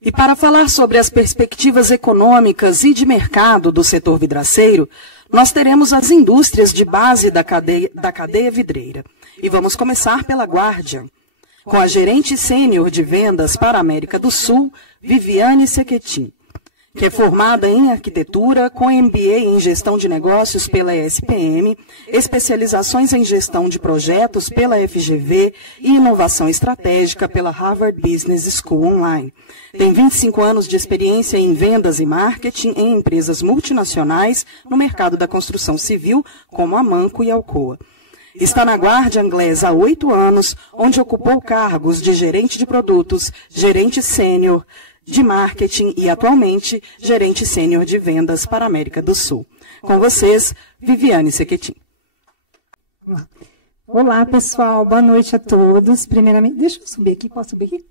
E para falar sobre as perspectivas econômicas e de mercado do setor vidraceiro, nós teremos as indústrias de base da cadeia vidreira. E vamos começar pela Guardian, com a gerente sênior de vendas para a América do Sul, Viviane Sequetin, que é formada em arquitetura, com MBA em gestão de negócios pela ESPM, especializações em gestão de projetos pela FGV e inovação estratégica pela Harvard Business School Online. Tem 25 anos de experiência em vendas e marketing em empresas multinacionais no mercado da construção civil, como a Manco e Alcoa. Está na Guardian Glass há 8 anos, onde ocupou cargos de gerente de produtos, gerente sênior de marketing e, atualmente, gerente sênior de vendas para a América do Sul. Com vocês, Viviane Sequetin. Olá, pessoal. Boa noite a todos. Primeiramente, deixa eu subir aqui. Posso subir aqui?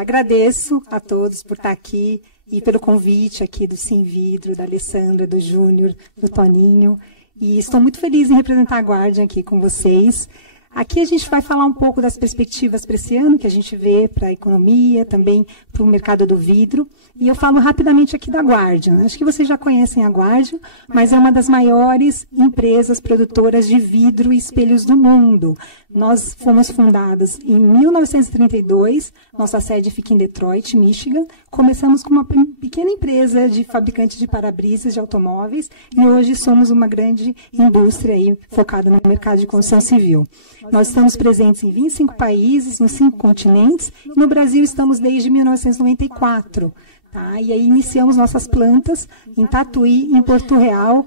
Agradeço a todos por estar aqui e pelo convite aqui do Sim Vidro, da Alessandra, do Júnior, do Toninho. E estou muito feliz em representar a Guardian aqui com vocês. Aqui a gente vai falar um pouco das perspectivas para esse ano, que a gente vê para a economia, também para o mercado do vidro. E eu falo rapidamente aqui da Guardian. Acho que vocês já conhecem a Guardian, mas é uma das maiores empresas produtoras de vidro e espelhos do mundo. Nós fomos fundadas em 1932, nossa sede fica em Detroit, Michigan. Começamos com uma pequena empresa de fabricante de para-brisas de automóveis e hoje somos uma grande indústria aí, focada no mercado de construção civil. Nós estamos presentes em 25 países, em 5 continentes, e no Brasil estamos desde 1994. Tá? E aí iniciamos nossas plantas em Tatuí, em Porto Real,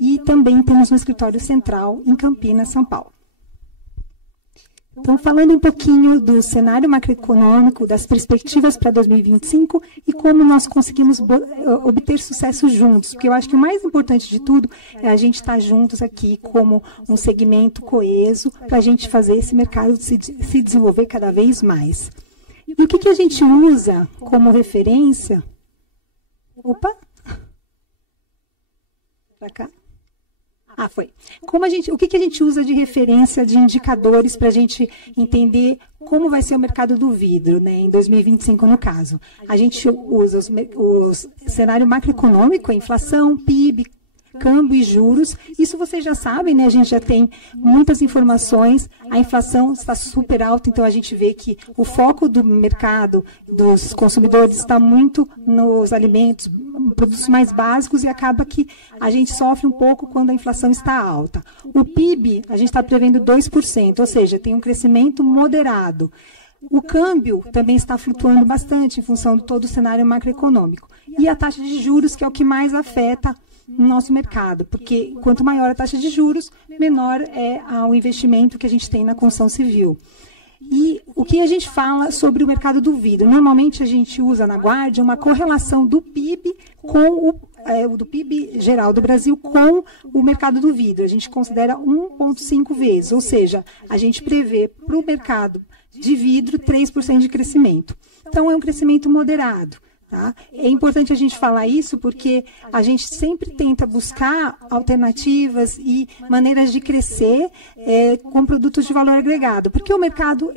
e também temos um escritório central em Campinas, São Paulo. Então, falando um pouquinho do cenário macroeconômico, das perspectivas para 2025 e como nós conseguimos obter sucesso juntos, porque eu acho que o mais importante de tudo é a gente estar juntos aqui como um segmento coeso para a gente fazer esse mercado se desenvolver cada vez mais. E o que a gente usa como referência? Opa! Para cá. Foi. O que a gente usa de referência de indicadores para a gente entender como vai ser o mercado do vidro, né, em 2025, no caso? A gente usa o cenário macroeconômico, a inflação, PIB, câmbio e juros. Isso vocês já sabem, né? A gente já tem muitas informações. A inflação está super alta, então a gente vê que o foco do mercado, dos consumidores, está muito nos alimentos, produtos mais básicos, e acaba que a gente sofre um pouco quando a inflação está alta. O PIB, a gente está prevendo 2%, ou seja, tem um crescimento moderado. O câmbio também está flutuando bastante em função de todo o cenário macroeconômico. E a taxa de juros, que é o que mais afeta no nosso mercado, porque quanto maior a taxa de juros, menor é o investimento que a gente tem na construção civil. E o que a gente fala sobre o mercado do vidro? Normalmente a gente usa na Guardian uma correlação do PIB com do PIB geral do Brasil com o mercado do vidro. A gente considera 1,5 vezes, ou seja, a gente prevê para o mercado de vidro 3% de crescimento. Então, é um crescimento moderado. Tá? É importante a gente falar isso porque a gente sempre tenta buscar alternativas e maneiras de crescer com produtos de valor agregado, porque o mercado,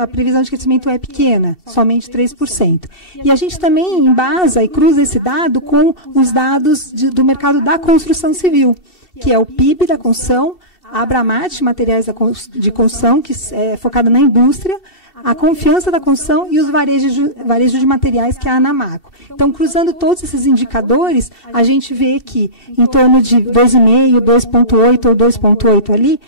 a previsão de crescimento é pequena, somente 3%. E a gente também embasa e cruza esse dado com os dados do mercado da construção civil, que é o PIB da construção, a Abramat, materiais de construção, que é focada na indústria, a confiança da construção e os varejos de materiais, que é a Anamaco. Então, cruzando todos esses indicadores, a gente vê que em torno de 2,5, 2,8 ou 2,8 ali,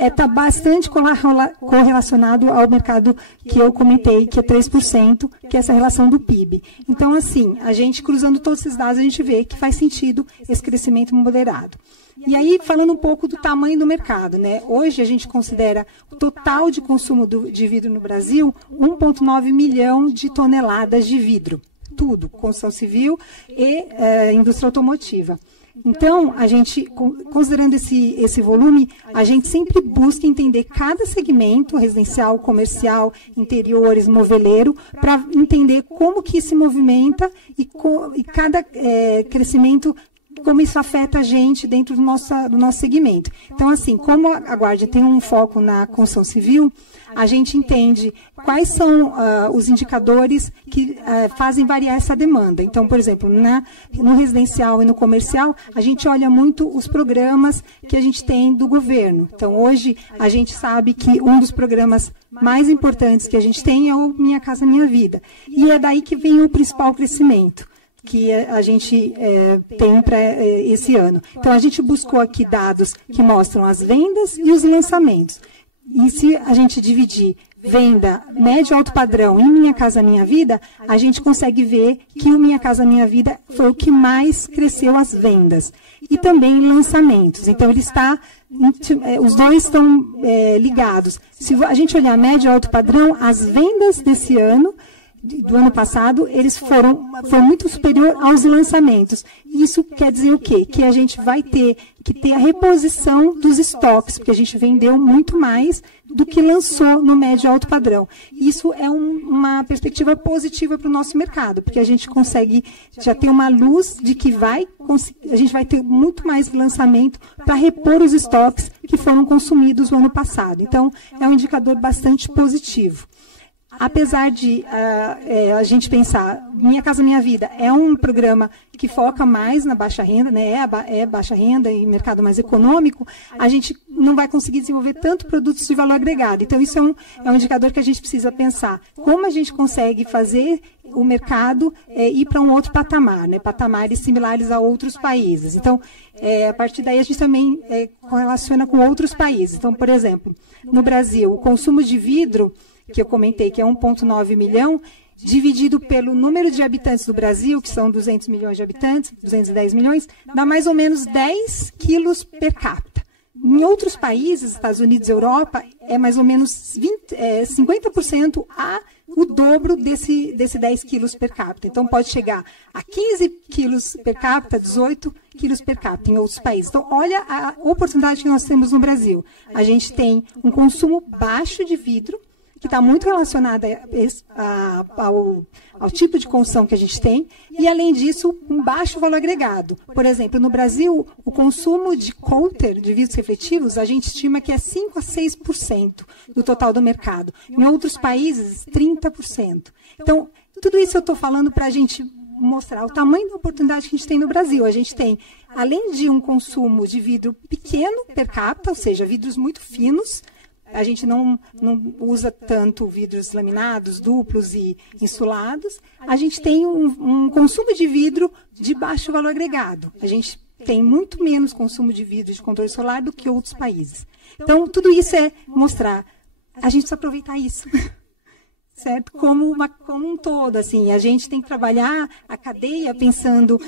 está bastante correlacionado ao mercado que eu comentei, que é 3%, que é essa relação do PIB. Então, assim, a gente cruzando todos esses dados, a gente vê que faz sentido esse crescimento moderado. E aí, falando um pouco do tamanho do mercado, né? Hoje a gente considera o total de consumo de vidro no Brasil 1,9 milhão de toneladas de vidro. Tudo, construção civil e indústria automotiva. Então, a gente, considerando esse volume, a gente sempre busca entender cada segmento, residencial, comercial, interiores, moveleiro, para entender como que se movimenta e cada crescimento como isso afeta a gente dentro do nosso segmento. Então, assim, como a Guardian tem um foco na construção civil, a gente entende quais são os indicadores que fazem variar essa demanda. Então, por exemplo, no residencial e no comercial, a gente olha muito os programas que a gente tem do governo. Então, hoje, a gente sabe que um dos programas mais importantes que a gente tem é o Minha Casa Minha Vida. E é daí que vem o principal crescimento que a gente tem para esse ano. Então, a gente buscou aqui dados que mostram as vendas e os lançamentos. E se a gente dividir venda médio alto padrão em Minha Casa Minha Vida, a gente consegue ver que o Minha Casa Minha Vida foi o que mais cresceu as vendas. E também lançamentos. Então, ele está, os dois estão ligados. Se a gente olhar médio alto padrão, as vendas desse ano, do ano passado, eles foram muito superior aos lançamentos. Isso quer dizer o quê? Que a gente vai ter que ter a reposição dos estoques, porque a gente vendeu muito mais do que lançou no médio e alto padrão. Isso é uma perspectiva positiva para o nosso mercado, porque a gente consegue já ter uma luz de que a gente vai ter muito mais lançamento para repor os estoques que foram consumidos no ano passado. Então, é um indicador bastante positivo. Apesar de a gente pensar, Minha Casa Minha Vida é um programa que foca mais na baixa renda, né? É baixa renda e mercado mais econômico, a gente não vai conseguir desenvolver tanto produtos de valor agregado. Então, isso é um indicador que a gente precisa pensar. Como a gente consegue fazer o mercado ir para um outro patamar, né? Patamares similares a outros países. Então, a partir daí, a gente também correlaciona com outros países. Então, por exemplo, no Brasil, o consumo de vidro, que eu comentei, que é 1,9 milhão, dividido pelo número de habitantes do Brasil, que são 200 milhões de habitantes, 210 milhões, dá mais ou menos 10 quilos per capita. Em outros países, Estados Unidos e Europa, é mais ou menos 50% o dobro desse 10 quilos per capita. Então, pode chegar a 15 quilos per capita, 18 quilos per capita em outros países. Então, olha a oportunidade que nós temos no Brasil. A gente tem um consumo baixo de vidro, que está muito relacionada ao tipo de construção que a gente tem, e, além disso, um baixo valor agregado. Por exemplo, no Brasil, o consumo de coater, de vidros refletivos, a gente estima que é 5% a 6% do total do mercado. Em outros países, 30%. Então, tudo isso eu estou falando para a gente mostrar o tamanho da oportunidade que a gente tem no Brasil. A gente tem, além de um consumo de vidro pequeno per capita, ou seja, vidros muito finos, a gente não usa tanto vidros laminados, duplos e insulados. A gente tem um consumo de vidro de baixo valor agregado. A gente tem muito menos consumo de vidro de controle solar do que outros países. Então, tudo isso é mostrar. A gente precisa aproveitar isso, certo? Como um todo, assim. A gente tem que trabalhar a cadeia pensando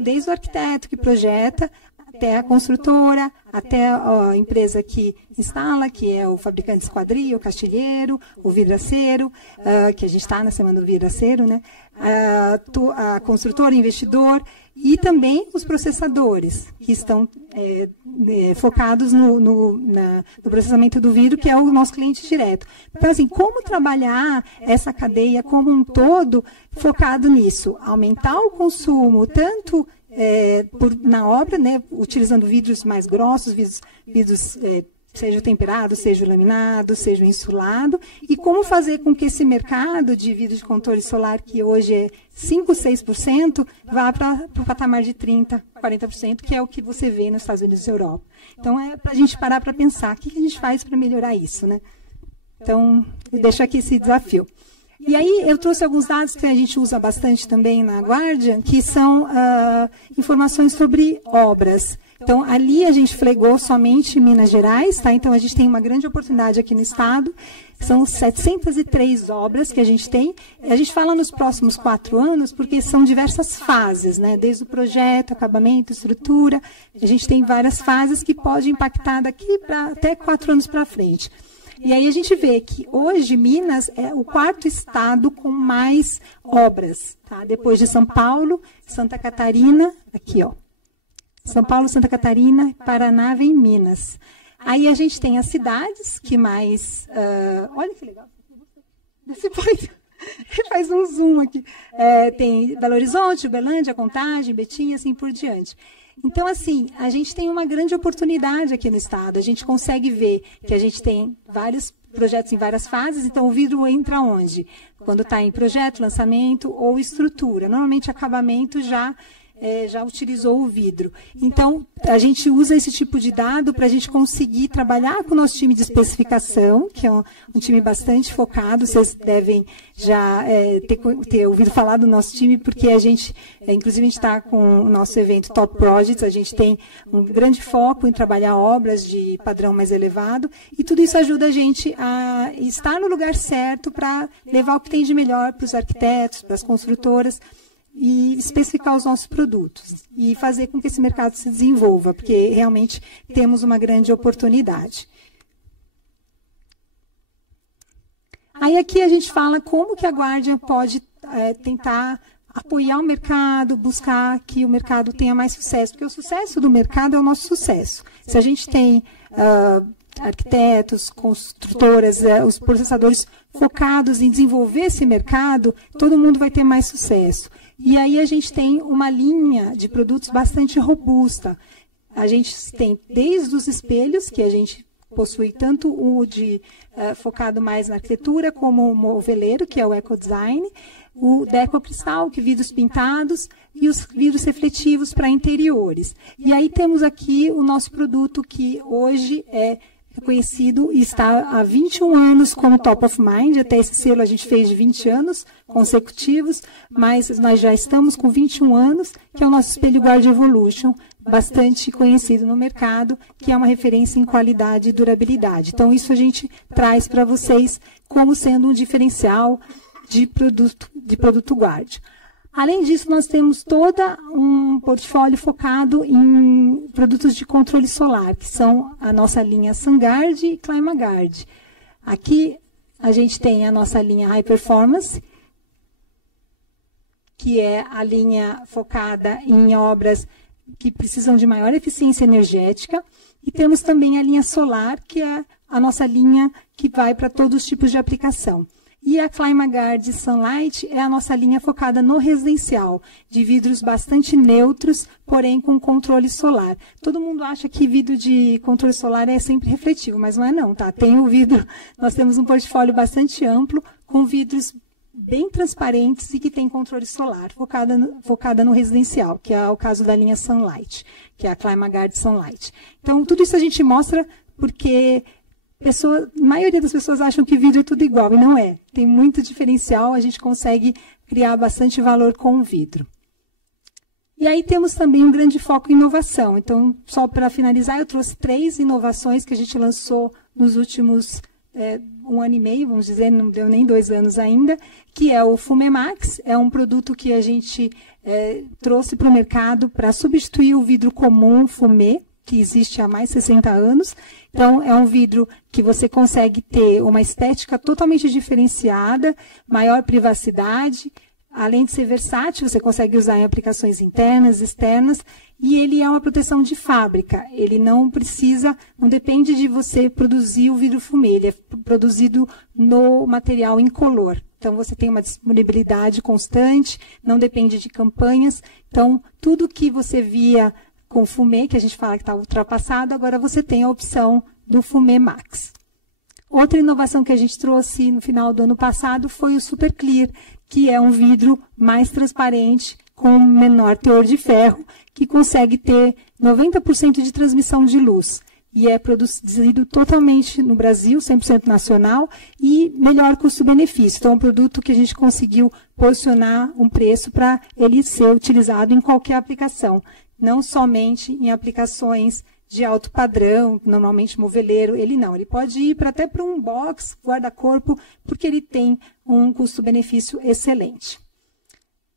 desde o arquiteto que projeta, até a construtora, até a empresa que instala, que é o fabricante de esquadria, o castilheiro, o vidraceiro, que a gente está na Semana do Vidraceiro, né? A construtora, investidor, e também os processadores, que estão focados no processamento do vidro, que é o nosso cliente direto. Então, assim, como trabalhar essa cadeia como um todo focado nisso? Aumentar o consumo, tanto na obra, né, utilizando vidros mais grossos, vidros seja temperados, seja laminado, seja insulado, e como fazer com que esse mercado de vidro de controle solar, que hoje é 5%, 6%, vá para o patamar de 30%, 40%, que é o que você vê nos Estados Unidos e Europa. Então, é para a gente parar para pensar, o que a gente faz para melhorar isso, né? Então, eu deixo aqui esse desafio. E aí, eu trouxe alguns dados que a gente usa bastante também na Guardian, que são informações sobre obras. Então, ali a gente flegou somente Minas Gerais, tá? Então, a gente tem uma grande oportunidade aqui no estado. São 703 obras que a gente tem. A gente fala nos próximos 4 anos, porque são diversas fases, né? Desde o projeto, acabamento, estrutura. A gente tem várias fases que podem impactar daqui para até 4 anos para frente. E aí a gente vê que hoje Minas é o 4º estado com mais obras, tá? Depois de São Paulo, Santa Catarina, aqui, ó. São Paulo, Santa Catarina, Paraná vem Minas. Aí a gente tem as cidades que mais... olha que legal. Faz um zoom aqui. Tem Belo Horizonte, Uberlândia, Contagem, Betim, assim por diante. Então, assim, a gente tem uma grande oportunidade aqui no estado. A gente consegue ver que a gente tem vários projetos em várias fases, então o vidro entra onde? Quando está em projeto, lançamento ou estrutura. Normalmente, acabamento já utilizou o vidro. Então, a gente usa esse tipo de dado para a gente conseguir trabalhar com o nosso time de especificação, que é um time bastante focado. Vocês devem já ter ouvido falar do nosso time, porque a gente, inclusive, a gente está com o nosso evento Top Projects, a gente tem um grande foco em trabalhar obras de padrão mais elevado, e tudo isso ajuda a gente a estar no lugar certo para levar o que tem de melhor para os arquitetos, para as construtoras, e especificar os nossos produtos e fazer com que esse mercado se desenvolva, porque realmente temos uma grande oportunidade. Aí aqui a gente fala como que a Guardian pode tentar apoiar o mercado, buscar que o mercado tenha mais sucesso, porque o sucesso do mercado é o nosso sucesso. Se a gente tem arquitetos, construtoras, os processadores focados em desenvolver esse mercado, todo mundo vai ter mais sucesso. E aí a gente tem uma linha de produtos bastante robusta. A gente tem desde os espelhos, que a gente possui tanto o focado mais na arquitetura, como o moveleiro, que é o ecodesign, o decocristal, que vidros pintados, e os vidros refletivos para interiores. E aí temos aqui o nosso produto que hoje é reconhecido e está há 21 anos como Top of Mind. Até esse selo a gente fez de 20 anos consecutivos, mas nós já estamos com 21 anos, que é o nosso espelho Guardian Evolution, bastante conhecido no mercado, que é uma referência em qualidade e durabilidade. Então, isso a gente traz para vocês como sendo um diferencial de produto Guardian. Além disso, nós temos todo um portfólio focado em produtos de controle solar, que são a nossa linha SunGuard e ClimaGuard. Aqui a gente tem a nossa linha High Performance, que é a linha focada em obras que precisam de maior eficiência energética. E temos também a linha Solar, que é a nossa linha que vai para todos os tipos de aplicação. E a ClimaGuard Sunlight é a nossa linha focada no residencial, de vidros bastante neutros, porém com controle solar. Todo mundo acha que vidro de controle solar é sempre refletivo, mas não é não, tá? Tem o vidro, nós temos um portfólio bastante amplo, com vidros bem transparentes e que tem controle solar, focada no residencial, que é o caso da linha Sunlight, que é a ClimaGuard Sunlight. Então, tudo isso a gente mostra porque a maioria das pessoas acham que vidro é tudo igual, e não é. Tem muito diferencial, a gente consegue criar bastante valor com o vidro. E aí temos também um grande foco em inovação. Então, só para finalizar, eu trouxe 3 inovações que a gente lançou nos últimos 1 ano e meio, vamos dizer, não deu nem 2 anos ainda, que é o Fumê Max. É um produto que a gente trouxe para o mercado para substituir o vidro comum Fumê, que existe há mais de 60 anos. Então, é um vidro que você consegue ter uma estética totalmente diferenciada, maior privacidade, além de ser versátil, você consegue usar em aplicações internas, externas, e ele é uma proteção de fábrica. Ele não depende de você produzir o vidro fumê, ele é produzido no material incolor. Então, você tem uma disponibilidade constante, não depende de campanhas. Então, tudo que você via com fumê, que a gente fala que está ultrapassado, agora você tem a opção do Fumê Max. Outra inovação que a gente trouxe no final do ano passado foi o Super Clear, que é um vidro mais transparente, com menor teor de ferro, que consegue ter 90% de transmissão de luz. E é produzido totalmente no Brasil, 100% nacional, e melhor custo-benefício. Então, é um produto que a gente conseguiu posicionar um preço para ele ser utilizado em qualquer aplicação, não somente em aplicações de alto padrão, normalmente moveleiro, ele pode ir até para um box, guarda-corpo, porque ele tem um custo-benefício excelente.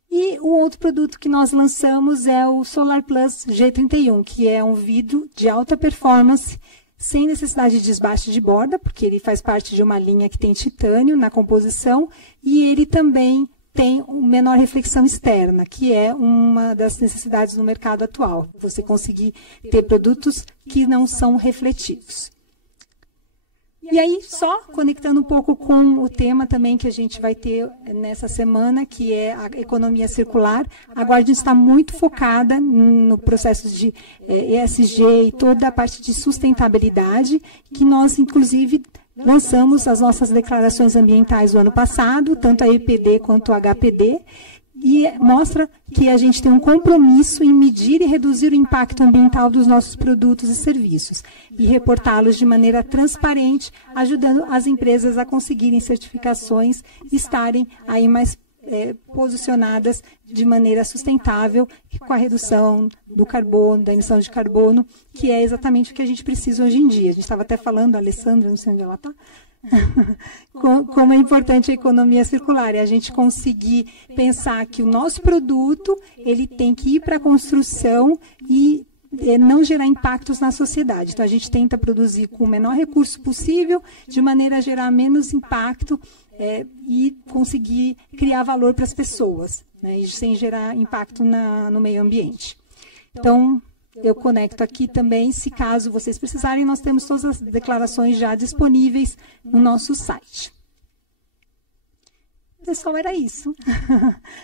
E o outro produto que nós lançamos é o Solar Plus G31, que é um vidro de alta performance, sem necessidade de desbaste de borda, porque ele faz parte de uma linha que tem titânio na composição, e ele também tem uma menor reflexão externa, que é uma das necessidades no mercado atual. Você conseguir ter produtos que não são refletivos. E aí, só conectando um pouco com o tema também que a gente vai ter nessa semana, que é a economia circular, a Guardian está muito focada no processo de ESG e toda a parte de sustentabilidade, que nós, inclusive, lançamos as nossas declarações ambientais no ano passado, tanto a EPD quanto a HPD, e mostra que a gente tem um compromisso em medir e reduzir o impacto ambiental dos nossos produtos e serviços e reportá-los de maneira transparente, ajudando as empresas a conseguirem certificações e estarem aí mais posicionadas de maneira sustentável com a redução do carbono, da emissão de carbono, que é exatamente o que a gente precisa hoje em dia. A gente estava até falando, a Alessandra, não sei onde ela está, como é importante a economia circular, e a gente conseguir pensar que o nosso produto ele tem que ir para a construção e não gerar impactos na sociedade. Então, a gente tenta produzir com o menor recurso possível, de maneira a gerar menos impacto e conseguir criar valor para as pessoas, né, sem gerar impacto no meio ambiente. Então, eu conecto aqui também, se caso vocês precisarem, nós temos todas as declarações já disponíveis no nosso site. Pessoal, era isso.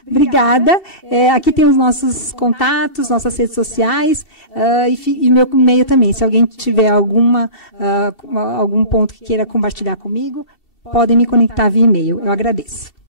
Obrigada. Aqui tem os nossos contatos, nossas redes sociais e meu e-mail também. Se alguém tiver algum ponto que queira compartilhar comigo, podem me conectar via e-mail. Eu agradeço.